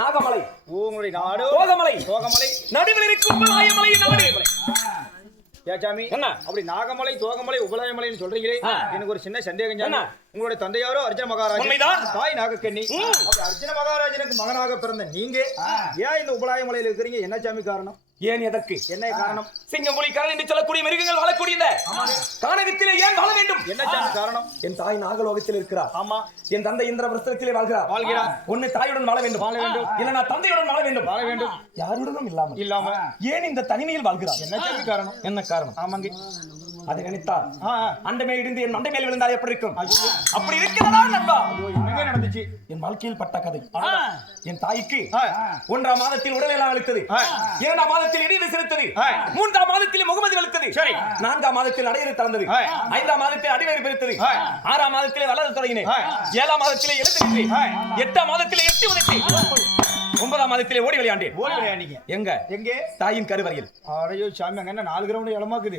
நாகமலை. உங்களுடைய நாடு. தோகமலை தோகமலை நடுவில் இருக்கும் உபலாயமலை நாடு. ஏ சாமி. என்ன? அப்படி நாகமலை தோகமலை உபலாயமலைன்னு சொல்றீங்களே. எனக்கு ஒரு சின்ன சந்தேகம் என்ன? உங்களுடைய தந்தையாரோ அர்ஜுன மகாராஜன். தாய் நாகக்கண்ணி. அர்ஜுன மகாராஜனுக்கு மகனாக பிறந்த நீங்க ஏன் இந்த உபலாயமலையில இருக்கிறீங்க? என்ன சாமி காரணம்? ஏன் எதற்கு? என்ன காரணம்? சிங்கம் புலி கரண் என்று சொல்லக்கூடிய மிருகங்கள் வாழக்கூடிய கானகத்திலே ஏன் வாழ வேண்டும்? என்ன காரணம்? என் தாய் நாகலோகத்தில் இருக்கிறார். ஆமா. என் தந்தை இந்திர பிரஸ்தத்திலே வாழ்கிறார். வாழ்கிறார். ஒன்னு தாயுடன் வாழ வேண்டும். வாழ வேண்டும். இல்ல நான் தந்தையுடன் வாழ வேண்டும். வாழ வேண்டும். யாருடனும் இல்லாமல். இல்லாம ஏன் இந்த தனிமையில் வாழ்கிறார்? என்ன காரணம்? என்ன காரணம்? ஆமாங்க. அதை ஆ. அண்டமே இடிந்து என் மண்டை மேல் விழுந்தால் எப்படி இருக்கும் அப்படி இருக்கிறதா நண்பா என்னங்க நடந்துச்சு என் வாழ்க்கையில் பட்ட கதை என் தாய்க்கு. ஒன்றாம் மாதத்தில் உடல் எல்லாம் அழுத்தது. இரண்டாம் மாதத்தில் இடிந்து செலுத்தது. மூன்றாம் மாதத்தில் முகமது அழுத்தது சரி. நான்காம் மாதத்தில் அடையறு தளர்ந்தது. ஐந்தாம் மாதத்தில் அடிவேறு பிரித்தது. ஆறாம் மாதத்திலே வளர தொடங்கினேன். ஏழாம் மாதத்திலே எழுந்து. எட்டாம் மாதத்திலே எட்டி உதைத்து ஒன்பதாம் மாதத்திலே ஓடி விளையாண்டேன். ஓடி விளையாடிங்க எங்க? எங்கே? தாயின் கருவறையில். அடையோ சாமி அங்க என்ன நாலு கிரவுண்ட் இடமாக்குது?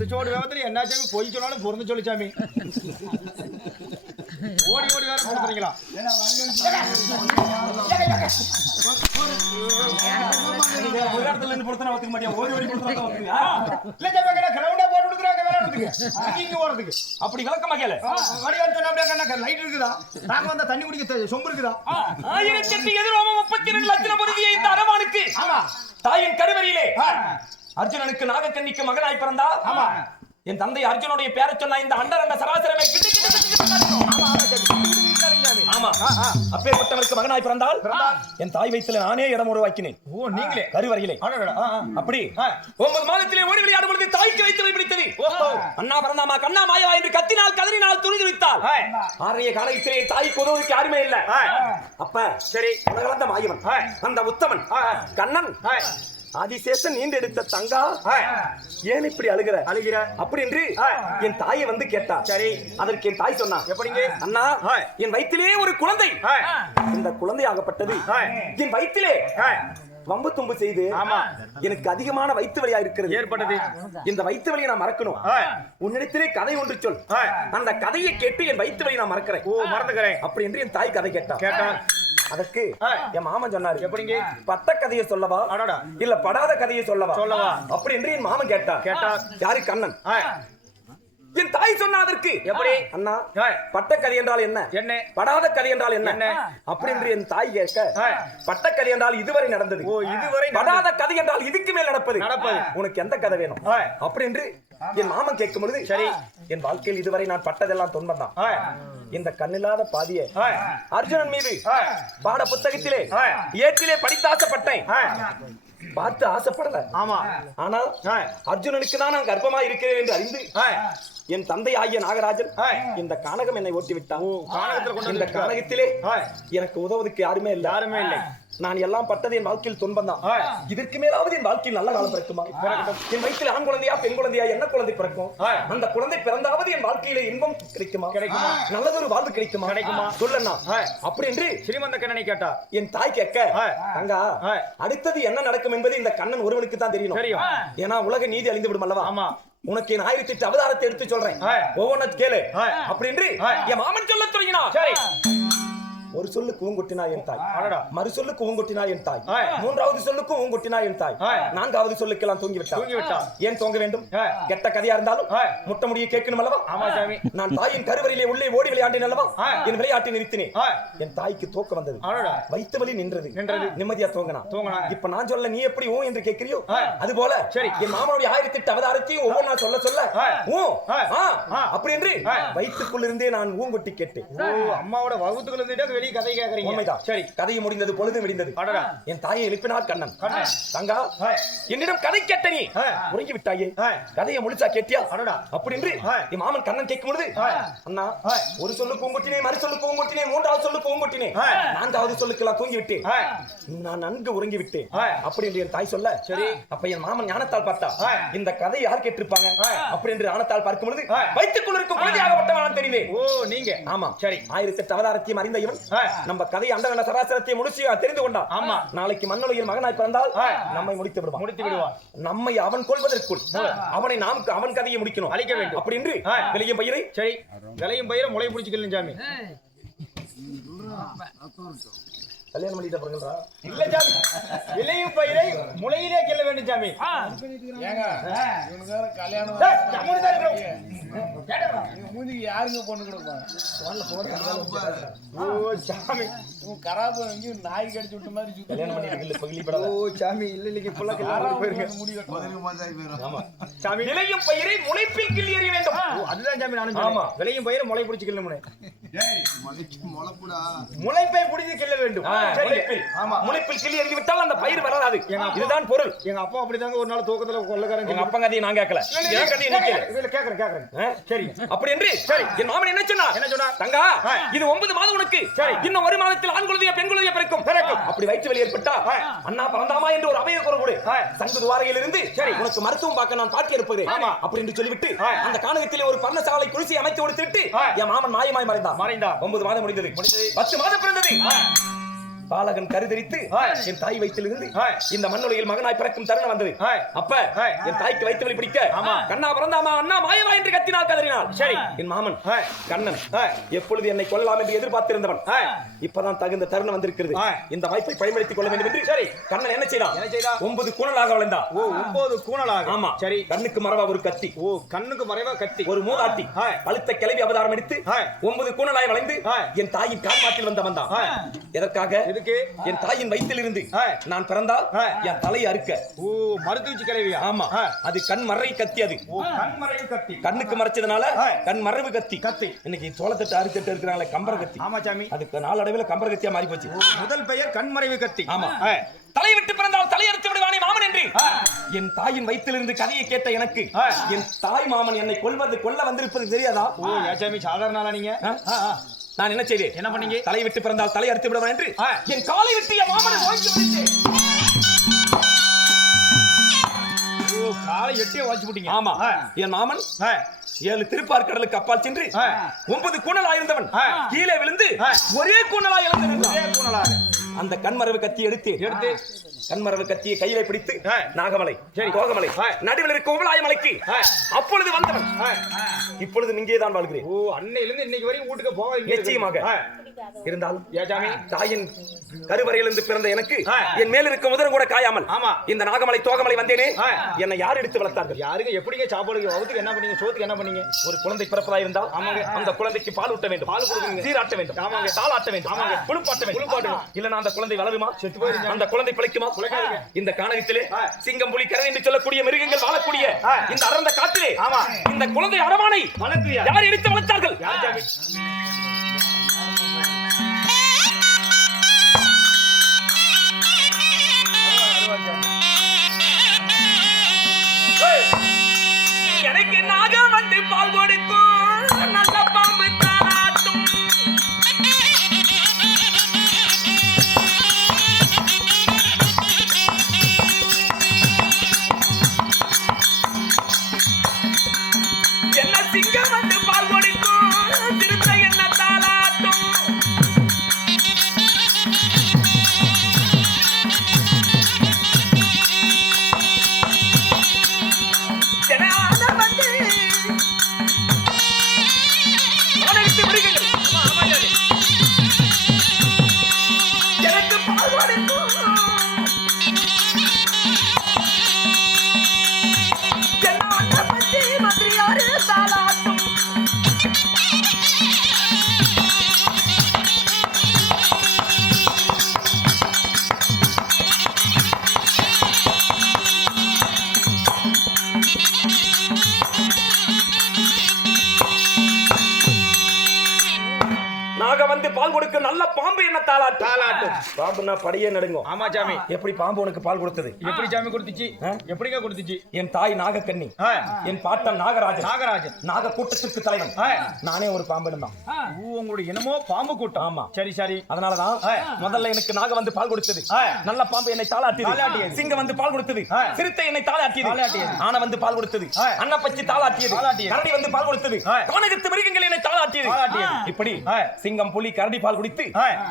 துச்சோடு வேகத்துல என்ன சாமி பொய் சொன்னாலும் பொருந்து சொல்லு சாமி. ஓடி ஓடி வேற கொடுக்குறீங்களா ஒரு இடத்துல இருந்து பொறுத்தனா ஒத்துக்க மாட்டியா ஓடி ஓடி பொறுத்தனா ஒத்துக்கியா? இல்ல அங்க கிரவுண்டா போட்டு கொடுக்குறாங்க அங்க இங்க ஓடுறதுக்கு. அப்படி விளக்கமா கேளு. வடிவான் சொன்னா அப்படியே கண்ணா லைட் இருக்குதா? நாங்க வந்தா தண்ணி குடிக்க சொம்பு இருக்குதா? ஆயிரத்தி எதிரோம முப்பத்தி ரெண்டு லட்சம் பொருந்திய இந்த அரவானுக்கு. ஆமா. தாயின் கருவறையிலே அர்ஜுனனுக்கு நாகக்கண்ணிக்கு மகனாய் பிறந்தா ஆமா. என் தந்தை அர்ஜுனுடைய பேரை சொன்ன இந்த அண்டர் அண்ட சராசரமே. ஆமா அப்பேற்பட்டவருக்கு மகனாய் பிறந்தால் என் தாய் வயித்துல நானே இடம் உருவாக்கினேன் ஓ நீங்களே கருவறையிலே. அப்படி. ஒன்பது மாதத்திலே ஓடி விளையாடும் பொழுது தாய்க்கு வைத்து பிடித்தது அண்ணா பிறந்தாமா கண்ணா மாயவா என்று கத்தினால் கதறினால் துணி துணித்தாள் ஆ. ஆரிய காலத்திலே தாய்க்கு உதவுக்கு யாருமே இல்ல. அப்ப சரி உலகளந்த மாயவன். அந்த உத்தமன். கண்ணன். ஆதிசேஷன் நீண்டெடுத்த தங்கா. ஏன் இப்படி அழுகிற அழுகிற அப்படி என்று. என் தாயை வந்து கேட்டா சரி. அதற்கு என் தாய் சொன்னா எப்படிங்க? அண்ணா. என் வயிற்றிலே ஒரு குழந்தை. இந்த குழந்தை ஆகப்பட்டது. என் வயிற்றிலே. வம்பு தும்பு செய்து ஆமா. எனக்கு அதிகமான வயிற்று வலியா இருக்கிறது ஏற்பட்டது இந்த வயிற்று வலியை நான் மறக்கணும். உன்னிடத்திலே கதை ஒன்று சொல். அந்த கதையை கேட்டு என் வயிற்று வலியை நான் மறக்கிறேன் ஓ மறந்துக்கிறேன் அப்படி என்று என் தாய் கதை கேட்டா கேட்டான் அதற்கு. என் மாமன் சொன்னாரு எப்படிங்க? பட்ட கதையை சொல்லவா. இல்ல படாத கதையை சொல்லவா சொல்லவா. அப்படி என்று என் மாமன் கேட்டா கேட்டா. யாரு கண்ணன். என் தாய் சொன்ன அதற்கு எப்படி? அண்ணா. பட்ட கதை என்றால் என்ன என்ன படாத கதை என்றால் என்ன? அப்படி என்று என் தாய் கேட்க. பட்ட கதை என்றால் இதுவரை நடந்தது ஓ இதுவரை படாத கதை என்றால் இதுக்கு மேல் நடப்பது நடப்பது. உனக்கு எந்த கதை வேணும். அப்படி என்று என் மாமன் கேட்கும் பொழுது சரி. என் வாழ்க்கையில் இதுவரை நான் பட்டதெல்லாம் துன்பம் தான். இந்த கண்ணில்லாத பாதியை. அர்ஜுனன் மீது. பாட புத்தகத்திலே. ஏற்றிலே படித்து ஆசைப்பட்டேன் ஆ. பார்த்து ஆசைப்படல ஆமா ஆனால். அர்ஜுனனுக்கு தான் நான் கர்ப்பமா இருக்கிறேன் என்று அறிந்து. என் தந்தை ஆகிய நாகராஜன். இந்த கானகம் என்னை ஓட்டி விட்டான் இந்த கானகத்திலே. எனக்கு உதவுவதற்கு யாருமே இல்ல யாருமே இல்லை. நான் எல்லாம் பட்டது என் வாழ்க்கையில் துன்பம் தான். இதற்கு மேலாவது என் வாழ்க்கையில் நல்ல காலம் பிறக்குமா என் வயிற்றில் ஆண் குழந்தையா பெண் குழந்தையா என்ன குழந்தை பிறக்கும். அந்த குழந்தை பிறந்தாவது என் வாழ்க்கையில இன்பம் கிடைக்குமா கிடைக்குமா? நல்லதொரு வாழ்வு கிடைக்குமா கிடைக்குமா? சொல்லண்ணா. அப்படி என்று ஸ்ரீமந்த கண்ணனை கேட்டா என் தாய் கேட்க. தங்கா. அடுத்தது என்ன நடக்கும் என்பது இந்த கண்ணன் ஒருவனுக்கு தான் தெரியும். ஏன்னா உலக நீதி அழிந்து விடும் அல்லவா. உனக்கு என் ஆயிரத்தி எட்டு அவதாரத்தை எடுத்து சொல்றேன் ஆ. ஒவ்வொன்றை கேளு ஆ. அப்படி என்று ஆ. என் மாமன் சொல்ல தொடங்கினா சரி ஒரு சொல்லுக்கு ஊங்கொட்டினா என் தாய். மறு சொல்லுக்கு ஊங்கொட்டினா என் தாய். மூன்றாவது சொல்லுக்கு ஊங்கொட்டினா என் தாய். நான்காவது சொல்லுக்கெல்லாம் தூங்கி விட்டா தூங்கி விட்டா. ஏன் தூங்க வேண்டும். கெட்ட கதையா இருந்தாலும். முட்ட முடிய கேட்கணும் அல்லவா நான் தாயின் கருவறையிலே உள்ளே ஓடி விளையாண்டேன் அல்லவா. என் விளையாட்டை நிறுத்தினேன். என் தாய்க்கு தூக்கம் வந்தது. வைத்த வலி நின்றது. நிம்மதியா தூங்கினா. இப்ப நான் சொல்ல நீ எப்படி ஊ என்று கேட்கிறியோ. அது போல சரி. என் மாமனுடைய ஆயிரத்தி எட்டு அவதாரத்தையும் ஒவ்வொன்றா சொல்ல சொல்ல ஆ. ஊ. அப்படி என்று ஆ. வயிற்றுக்குள் இருந்தே நான் ஊங்கொட்டி கேட்டேன் அம்மாவோட வகுத்துக்குள்ள வெளிய கதை கேக்குறீங்க உண்மைதான் சரி கதையை முடிந்தது பொழுது விடிந்தது அடடா. என் தாயை எழுப்பினார் கண்ணன். தங்கா. என்னிடம் கதை கேட்ட நீ. உறங்கி விட்டாயே. கதையை முழுசா கேட்டியா அடடா. அப்படி என்று. என் மாமன் கண்ணன் கேட்கும் பொழுது. அண்ணா. ஒரு சொல்லு பூங்கொட்டினே மறு சொல்லு பூங்கொட்டினே மூன்றாவது சொல்லு பூங்கொட்டினே. நான்காவது சொல்லுக்கெல்லாம் தூங்கி விட்டேன். நான் நன்கு உறங்கி விட்டேன். அப்படி என்று என் தாய் சொல்ல சரி. அப்ப என் மாமன் ஞானத்தால் பார்த்தா. இந்த கதை யார் கேட்டிருப்பாங்க. அப்படி என்று ஞானத்தால் பார்க்கும் பொழுது ஆ. வயிற்றுக்குள் இருக்கும் குழந்தையாகப்பட்டவன் நான் தெரிந்தேன் ஓ நீங்க ஆமா சரி ஆயிரத்தி எட்டு அவதாரத்தையும் அறிந்த இவன். நம்ம கதை அண்டவன சராசரத்தை முடிச்சு தெரிந்து கொண்டான் ஆமா. நாளைக்கு மண்ணுலகில் மகனாய் பிறந்தால். நம்மை முடித்து விடுவான். முடித்து விடுவான். நம்மை அவன் கொள்வதற்குள் அவனை நாம் அவன் கதையை முடிக்கணும். அழிக்க வேண்டும். அப்படி என்று. விளையும் பயிரை சரி. விலையும் பயிர முளை பிடிச்சிக்கலாம் சாமி. கல்யாணம் பண்ணிட்ட பிறகுன்றா? இல்ல சாமி. இலையும் பயிரை முளையிலே கிள்ள வேண்டும் சாமி. ஏங்க கல்யாணம் டேய், கம்முனு தான் இருக்கிறோம். இவன் மூஞ்சிக்கு யாருங்க பொண்ணு கொடுப்பாங்க ஓ சாமி. இவன் கராபு எங்கேயும் நாய் கடிச்சு விட்ட மாதிரி சுத்தி கல்யாணம் பண்ணிட்டு இல்ல பகிலி ஓ படாத சாமி இல்ல இல்லைங்க இப்பெல்லாம் கல்யாணம் யாராவது போயிருங்க வந்து முடி வெட்டுவாங்க. ஆமா. சாமி. இலையும் பயிரை முளைப்பில் கிள்ளி எறிய வேண்டும். அதுதான் சாமி நானும் ஆமா. விலையும் பயிரை முளை பிடிச்சு கிள்ள முனை முளைப்புடா. முளைப்பை பிடித்து கிள்ள வேண்டும். முளைப்பில் கிள்ளி எறிந்து விட்டால் அந்த பயிர் வளராது எங்க அப்பா- இதுதான் பொருள். எங்க அப்பா அப்படிதாங்க ஒரு நாள் தூக்கத்துல கொள்ளக்காரங்க உங்க அப்பா கதையை நான் கேட்கல. என் கதையை நீ கேளு. இல்ல கேக்குறேன் கேக்குறேன் ஆ? சரி. அப்படி என்று சரி என் மாமன் என்ன சொன்னா என்ன சொன்னா? தங்கா. இது ஒன்பது மாதம் உனக்கு. சரி. இன்னும் ஒரு மாதத்தில் ஆண் குழந்தைய பெண் குழந்தைய பிறக்கும். பிறக்கும். அப்படி வயிற்று வலி ஏற்பட்டா. அண்ணா பிறந்தாமா என்று ஒரு அவைய ஆ. சங்கு துவாரையில் இருந்து சரி. உனக்கு மருத்துவம் பார்க்க நான் பாட்டி இருப்பது. ஆமா. அப்படி என்று சொல்லிவிட்டு. அந்த கானகத்திலே ஒரு பர்ணசாலை குளிசி அமைத்து கொடுத்து விட்டு ஆ. என் மாமன் மாயமாய் மறைந்தான். மறைந்தான். ஒன்பது மாதம் முடிந்தது. பத்து மாதம் பிறந்தது. பாலகன் கருதரித்து. என் தாய் வயிற்றிலிருந்து. இந்த மண்ணுலகில் மகனாய் பிறக்கும் தருணம் வந்தது. அப்ப. என் தாய்க்கு வயிற்று வலி பிடிக்க. கண்ணா பிறந்தாமா அண்ணா மாயமா என்று கத்தினால் கதறினாள் சரி. என் மாமன். கண்ணன். எப்பொழுது என்னை கொல்லலாம் என்று எதிர்பார்த்திருந்தவன். இப்பதான் தகுந்த தருணம் வந்திருக்கிறது. இந்த வாய்ப்பை பயன்படுத்திக் கொள்ள வேண்டும் என்று சரி. கண்ணன் என்ன செய்தான்? ஒன்பது குணலாக வளர்ந்தான் ஓ ஒன்பது கூணலாக ஆமா சரி கண்ணுக்கு மரவா ஒரு கத்தி ஓ கண்ணுக்கு மறைவா கத்தி ஒரு மூதாட்டி ஆ. கழுத்த கிளவி அவதாரம் எடுத்து. ஒன்பது கூணலாய் வளைந்து. என் தாயின் கால்மாட்டில் வந்தவன் தான் ஆ. எதற்காக எதுக்கு என் தாயின் வயிற்றில் இருந்து ஆ. நான் பிறந்தால். என் தலையை அறுக்க ஓ மருத்துவச்சி கிளவியா ஆமா. அது கண் மறை கத்தி அது ஓ கண் மறைவு கத்தி கண்ணுக்கு மறைச்சதுனால. கண் மறைவு கத்தி கத்தி. இன்னைக்கு சோளத்தட்டு அறுத்தட்டு இருக்கிறாங்களே கம்பர கத்தி ஆமா சாமி அதுக்கு நாளடைவில் கம்பர கத்தியா மாறி போச்சு முதல் பெயர் கண்மறைவு கத்தி ஆமா. தலை விட்டு பிறந்தால் தலையறுத்து விடுவானே மாமன் என்று என் தாயின் வயிற்றிலிருந்து கதையை கேட்ட எனக்கு. என் தாய் மாமன் என்னை கொல்வது கொல்ல வந்திருப்பது தெரியாதா ஓ சாமி சாதாரண நீங்க. நான் என்ன செய்தேன் என்ன பண்ணீங்க? தலை விட்டு பிறந்தால் தலை அறுத்து விடுவான் என்று. என் காலை விட்டு என் மாமனை ஓய்ச்சி ஓ காலை எட்டியே வாச்சு போட்டீங்க ஆமா. என் மாமன். ஏழு திருப்பார்கடலுக்கு அப்பால் சென்று. ஒன்பது கூணலா இருந்தவன். கீழே விழுந்து. ஒரே கூணலா கூணலாக அந்த கண்மரவு கத்தி எடுத்து எடுத்து கண்மரவு கத்தியை கையில பிடித்து. நாகமலை. கோகமலை. நடுவில் இருக்க உபலாய மலைக்கு. அப்பொழுது வந்தவன். இப்பொழுது இங்கே தான் வாழ்கிறேன் ஓ அன்னையில இருந்து இன்னைக்கு வரையும் வீட்டுக்கு போக நிச்சயமாக. இருந்தாலும் தாயின் கருவறையிலிருந்து பிறந்த எனக்கு. என் மேல் இருக்க முதரம் கூட காயாமல் ஆமா. இந்த நாகமலை தோகமலை வந்தேனே. என்னை யார் எடுத்து வளர்த்தார்கள் யாருங்க எப்படிங்க சாப்பாடு வகுத்துக்கு என்ன பண்ணீங்க சோத்துக்கு என்ன பண்ணீங்க ஒரு குழந்தை பிறப்பதா இருந்தால் ஆமாங்க. அந்த குழந்தைக்கு பால் ஊட்ட வேண்டும் பால் கொடுக்கணுங்க. சீராட்ட வேண்டும் ஆமாங்க. தாளாட்ட வேண்டும் ஆமாங்க. குளிப்பாட்ட வேண்டும் குளிப்பாட்டணும். இல்லனா அந்த குழந்தை வளருமா செத்து போயிருங்க. அந்த குழந்தை பிழைக்குமா. இந்த கானகத்திலே ஆ. சிங்கம் புலி கரடி என்று சொல்லக்கூடிய மிருகங்கள் வாழக்கூடிய. இந்த அடர்ந்த காட்டிலே ஆமா. இந்த குழந்தை அரவானை யார்? எடுத்து வளர்த்தார்கள்? பால் கொடுக்க நல்ல பாம்பு என்ன தாளாட்டும் தாலாட்டும் பாம்புனா படியே நடுங்கும் ஆமா சாமி எப்படி பாம்பு உனக்கு பால் கொடுத்தது எப்படி சாமி கொடுத்துச்சு? எப்படிங்க கொடுத்துச்சு என் தாய் நாகக்கண்ணி. என் பாட்டன் நாகராஜன் நாகராஜன் நாக கூட்டத்திற்கு தலைவன். நானே ஒரு பாம்பு தான் ஊ, உங்களுடைய என்னமோ பாம்பு கூட்டம் ஆமா. சரி சரி அதனாலதான். முதல்ல எனக்கு நாக வந்து பால் கொடுத்தது. நல்ல பாம்பு என்னை தாளாட்டியது. சிங்கம் வந்து பால் கொடுத்தது. சிறுத்தை என்னை தாளாட்டியது. ஆனை வந்து பால் கொடுத்தது. அன்னப்பச்சி தாளாட்டியது. கரடி வந்து பால் கொடுத்தது. கானகத்து மிருகங்கள் என்னை தாளாட்டியது. இப்படி. சிங்கம் புலி கரடி பால் குடித்து.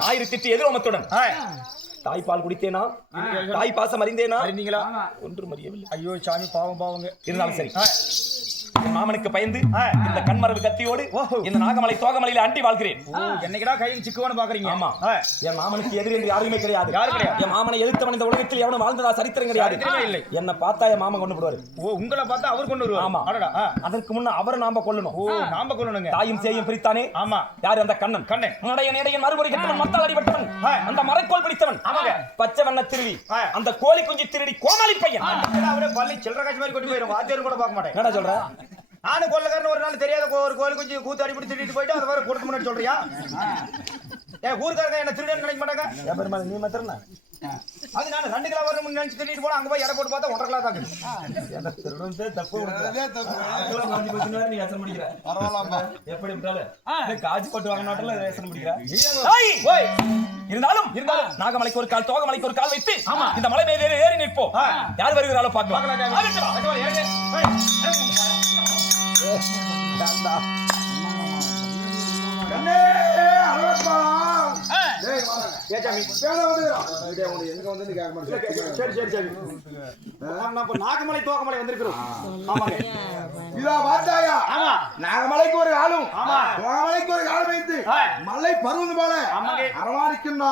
ஆயிரத்தி எட்டு எதிரோமத்துடன். தாய் பால் குடித்தேனா? தாய் பாசம் அறிந்தேனா? அறிந்தீங்களா? ஒன்றும் அறியவில்லை. ஐயோ சாமி பாவம் பாவங்க. இருந்தாலும் சரி. மாமனுக்கு பயந்து. இந்த கண்மரவு கத்தியோடு. இந்த நாகமலை தோகமலையில அண்டி வாழ்கிறேன். என்னைக்குடா கையில் சிக்குவான்னு பாக்குறீங்க? ஆமா. என் மாமனுக்கு எதிரி என்று யாருமே கிடையாது. யாரும் கிடையாது. என் மாமனை எதிர்த்தவன் இந்த உலகத்தில் எவனும் வாழ்ந்ததா சரித்திரம் கிடையாது இல்லை. என்ன பார்த்தா என் மாமன் கொண்டு போடுவாரு. ஓ உங்களை பார்த்தா அவர் கொண்டு வருவார். ஆமா. அதற்கு முன்ன அவரை நாம கொல்லணும். ஓ நாம கொள்ளணுங்க தாயும் சேயும் பிரித்தானே? ஆமா. யாரு அந்த கண்ணன்? கண்ணன். உன்னுடைய நேடையன் மறுபடி கட்டவன் மத்தால் அடிபட்டவன். அந்த மறைக்கோல் பிடித்தவன். ஆமாங்க. பச்சை வண்ண திருவி. அந்த கோழி குஞ்சு திருடி கோமாளி பையன். அவரே பள்ளி சில்லற காட்சி மாதிரி கொண்டு போயிடும் வாத்தியாரும் கூட பார்க்க மாட்டேன். என்னடா சொல்ற? நானும் கொள்ளக்காரன் ஒரு நாள் தெரியாத கோ- ஒரு கோழி குஞ்சு கூத்து அடிப்படி திட்டிட்டு போயிட்டு அதை வேற கொடுத்து முன்னாடி சொல்றியா? என் ஊருக்காரங்க என்ன திருடன் நினைக்க மாட்டாங்க? என் பெருமாள் நீ மாத்திரனா அது நான் ரெண்டு கிலோ வரணும் நினைச்சு திட்டிட்டு போனா அங்க போய் எடை போட்டு பார்த்தா ஒன்றரை கிலோ தாக்கு என்ன திருடன்தே தப்பு நீ யசனம் முடிக்கிற. பரவாயில்லப்பா. எப்படி விட்டாலும்? நீ காஞ்சி போட்டு வாங்க நாட்டுல யசனம் முடிக்கிற. இருந்தாலும் இருந்தாலும் நாகமலைக்கு ஒரு கால் தோகமலைக்கு ஒரு கால் வைத்து இந்த மலை மேலே ஏறி ஏறி நிற்போம். யார் வருகிறாரோ பார்க்கலாம். நாகமலை தோகமலை வந்திருக்கிறோம். ஆமாங்க. இதா பார்த்தாயா? ஆமா. நாகமலைக்கு ஒரு காலும் ஆமா. நாகமலைக்கு ஒரு காலம் வைத்து. மலை பருவது போல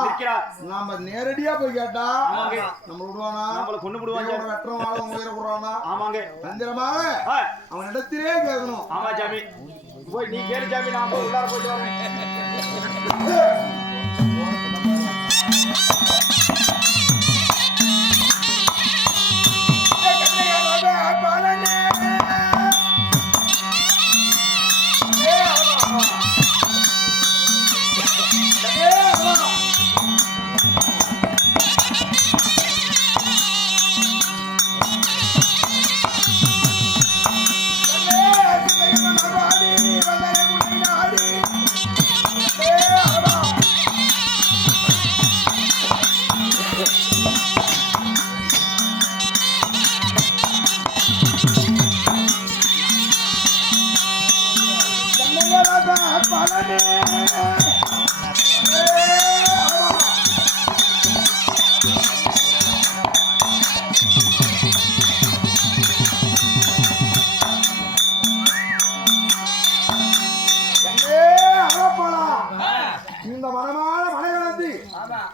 நிற்கிறார். நாம நேரடியா போய் கேட்டா. நம்ம விடுவானா? நம்மள கொண்டு விடுவாங்க. வெட்டுறோம் ஆளும் உயிரை விடுறானா ஆமாங்க. தந்திரமாக அவன் இடத்திலே கேட்கணும். ஆமா சாமி போய் நீ கேளு சாமி நான் போய் உள்ளார போயிட்டு வரேன்.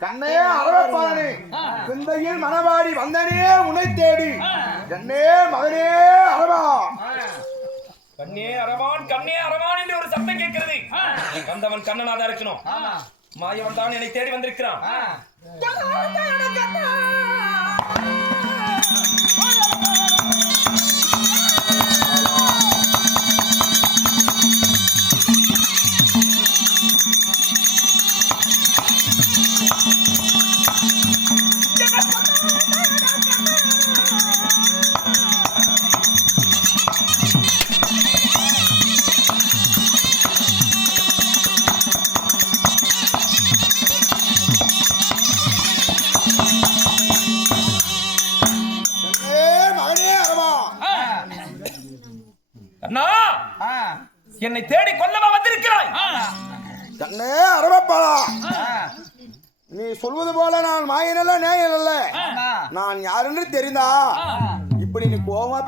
கண்ணே அரவப்பாளனே சிந்தையில் மனவாடி வந்தனே உன்னை தேடி. கண்ணே மகனே அரவா கண்ணே அரவான் கண்ணே அரவான் என்று ஒரு சத்தம் கேட்கிறது. வந்தவன் கண்ணனாதான் இருக்கணும். மாயவன் தான் என்னை தேடி வந்திருக்கிறான்.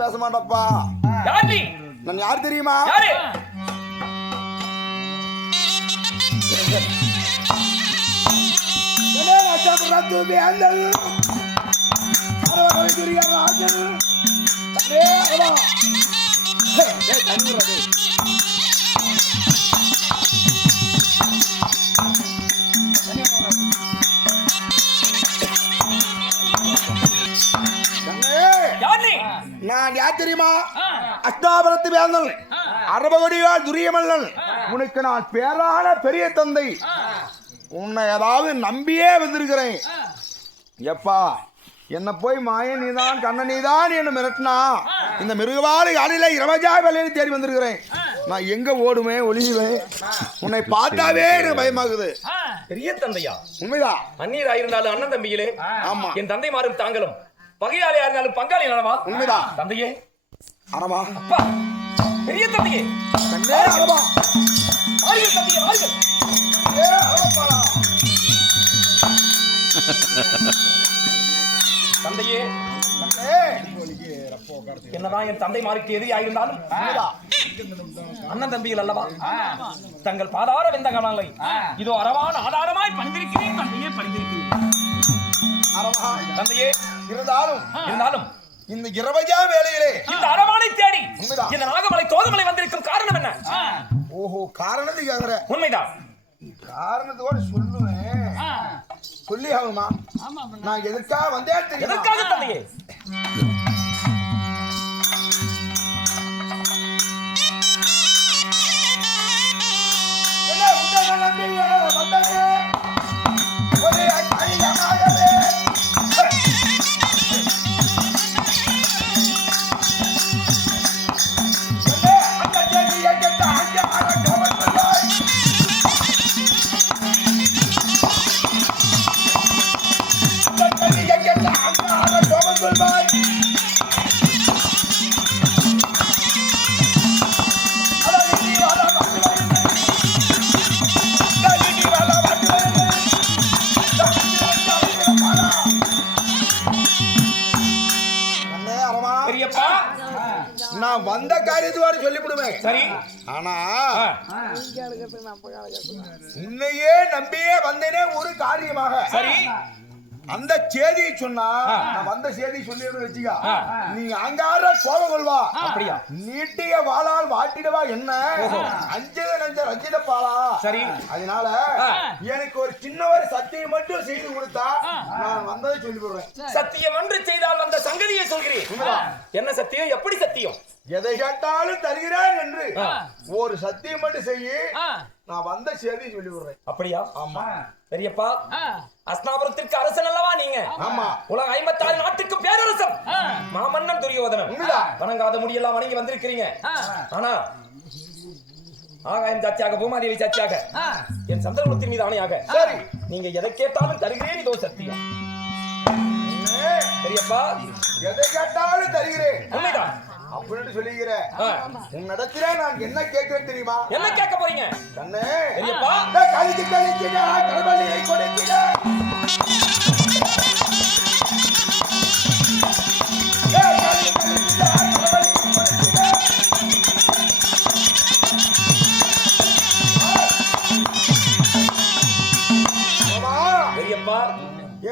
பேச மாட்டப்பா நான் யார் தெரியுமா? யாரு? நான் யார் தெரியுமா? அஷ்டாபரத்து வேந்தன். அரபகடியால் துரியமல்லன். உனக்கு நான் பேரான பெரிய தந்தை. உன்னை ஏதாவது நம்பியே வந்திருக்கிறேன். எப்பா என்ன போய் மாயன் நீதான் கண்ணன் நீதான் என்ன மிரட்டினா இந்த மிருகவாடு காலையில இரவஜாய் வேலையை தேடி வந்திருக்கிறேன். நான் எங்க ஓடுவேன் ஒளியுவேன்? உன்னை பார்த்தாவே எனக்கு பயமாகுது. பெரிய தந்தையா? உண்மைதான். அந்நியரா இருந்தாலும் அண்ணன் தம்பியிலே? ஆமா. என் தந்தை மாறும் தாங்களும். பகையாளியா இருந்தாலும் பங்காளி நலவா உண்மைதான். தந்தையே. அரவா அப்பா பெரிய தந்தையே. கண்ணே அரவா வாருங்கள் தந்தையே ஏ அரவப்பாளா தந்தையே. என்னதான் என் தந்தை மாருக்கு எதிரியா இருந்தாலும் அண்ணன் தம்பிகள் அல்லவா? தங்கள் பாதார வெந்த கணலை இதோ அரவான ஆதாரமாய் பணிந்திருக்கிறேன் தந்தையே பணிந்திருக்கிறேன் தந்தையே. இருந்தாலும் இருந்தாலும் இந்த இரவஜா வேலையிலே இந்த அரவானை தேடி உண்மைதான். இந்த நாகமலை தோதுமலை வந்திருக்கும் காரணம் என்ன? ஓஹோ காரணத்துக்கு கேக்குற. உண்மைதான். காரணத்தோட சொல்லுவேன். சொல்லி ஆகுமா? நான் எதுக்காக வந்தேன் தெரியுமா? எதற்காக தந்தையே? என்ன உத்தம நம்பியே உன்னையே நம்பியே வந்தேனே ஒரு காரியமாக. சரி. அந்த செய்தியை சொன்னா. நான் வந்த செய்தி சொல்லிடுறேன் வச்சுக்கா. நீ அங்கார கோபம் கொள்வா. அப்படியா? நீட்டிய வாளால் வாட்டிடவா என்ன? அஞ்சத நஞ்ச ரஞ்சித பாலா சரி. அதனால. எனக்கு ஒரு சின்ன ஒரு சத்தியம் மட்டும் செய்து கொடுத்தா நான் வந்ததை சொல்லி விடுறேன் சத்தியம் ஒன்று செய்தால் வந்த சங்கதியை சொல்கிறேன். என்ன சத்தியம்? எப்படி சத்தியம்? எதை கேட்டாலும் தருகிறேன் என்று. ஒரு சத்தியம் மட்டும் செய்யி நான் வந்த செய்தி சொல்லி விடுறேன் அப்படியா? ஆமா. பெரியப்பா அஸ்னாபுரத்திற்கு அரசன் அல்லவா நீங்க? ஆமா. உலக ஐம்பத்தாறு நாட்டுக்கு பேரரசன். மாமன்னன் துரியோதனன். வணங்காத முடியெல்லாம் வணங்கி வந்திருக்கிறீங்க. ஆனா ஆகாயம் சாட்சியாக பூமாதேவி சாட்சியாக என் சந்திரகுலத்தின் மீது ஆணையாக சரி. நீங்க எதை கேட்டாலும் தருகிறேன் இதோ சத்தியம். பெரியப்பா. எதை கேட்டாலும் தருகிறேன். உண்மைதான். அப்படின்னு சொல்லிக்கிறேன் ஆ. உன்னிடத்திலே நான் என்ன கேட்கிறேன் தெரியுமா? என்ன கேட்க போறீங்க? கண்ணே. நான் கழிச்சு கழிச்சிட கடவுளையை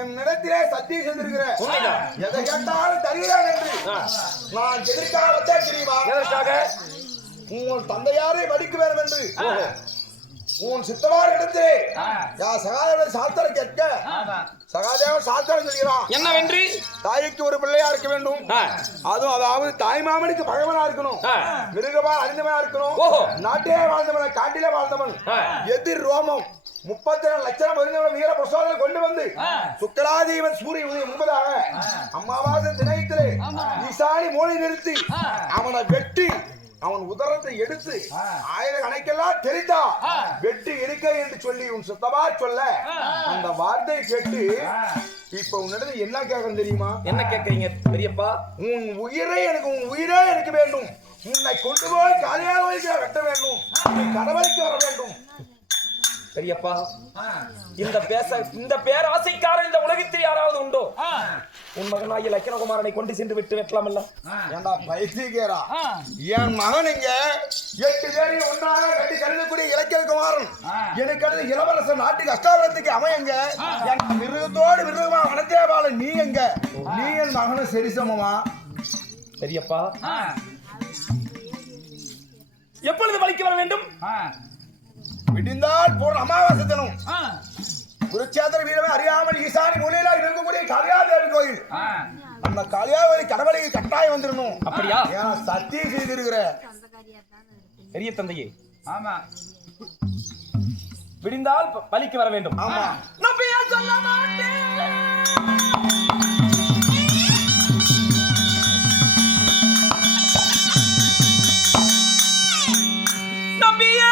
என்னிடத்திலே சத்தியம் செஞ்சிருக்கிறேன் உண்மைதான். எதை கேட்டாலும் தருகிறேன் என்று. நான் எதற்காக வந்தேன் தெரியுமா? எதற்காக? உன் தந்தையாரை வடிக்க வேண்டும் என்று. உன் சித்தவார் இடத்திலே யா சகாதேவன் சாஸ்திர கேட்க. சகாதேவன் சாஸ்திரம் சொல்கிறான். என்னவென்று? தாய்க்கு ஒரு பிள்ளையா இருக்க வேண்டும். அதுவும் அதாவது தாய் மாமனுக்கு பகவனா இருக்கணும். ஆ. மிருகமா அறிந்தவனா இருக்கணும். நாட்டிலே வாழ்ந்தவன் காட்டிலே வாழ்ந்தவன். எதிர் ரோமம். முப்பத்தி ரெண்டு லட்சம் வருந்தவன் வீர பிரசோதனை கொண்டு வந்து சுக்கலாதீவன் சூரிய உதயம் முன்பதாக அம்மாவாசை தினத்திலே ஈசானி மூளை நிறுத்தி அவனை வெட்டி அவன் உதரத்தை எடுத்து ஆயிர கணக்கெல்லாம் தெரிந்தா வெட்டி இருக்க என்று சொல்லி உன் சுத்தமா சொல்ல அந்த வார்த்தையை கேட்டு இப்ப உன்னிடத்துல என்ன கேட்கணும் தெரியுமா? என்ன கேட்கறீங்க பெரியப்பா? உன் உயிரை எனக்கு உன் உயிரே எனக்கு வேண்டும். உன்னை கொண்டு போய் காலியாக வெட்ட வேண்டும். நீ கடவுளுக்கு வர வேண்டும். பெரியப்பா இந்த பேச இந்த பேராசைக்காரன் இந்த உலகத்தில் யாராவது உண்டோ? உன் மகனாகிய லக்கினகுமாரனை கொண்டு சென்று விட்டு வெட்டலாம் இல்ல ஏண்டா பைத்தியக்காரா? என் மகன் இங்க எட்டு பேரையும் ஒன்றாக கட்டி கருதக்கூடிய இலக்கிய குமாரன். எனக்கு அடுத்து இளவரசர் நாட்டுக்கு அஷ்டாவரத்துக்கு அமையங்க என் மிருகத்தோடு மிருகமா வாழ நீ எங்க? நீ என் மகனும் சரிசமமா? பெரியப்பா எப்பொழுது வலிக்கு வர வேண்டும்? விடிந்தால் போற அமாவாசை தினம். குருச்சேத்திர வீரமே அறியாமல் ஈசானி மூலையில இருக்கக்கூடிய காளியாதேவி கோயில். அந்த காளியாவதி கடவுளைக்கு கட்டாயம் வந்துடணும். அப்படியா? ஏன் சத்தியம் செய்திருக்கிற? பெரிய தந்தையே. ஆமா. விடிந்தால் பலிக்கு வர வேண்டும். ஆமா. நம்பியா சொல்ல மாட்டேன். நம்பியா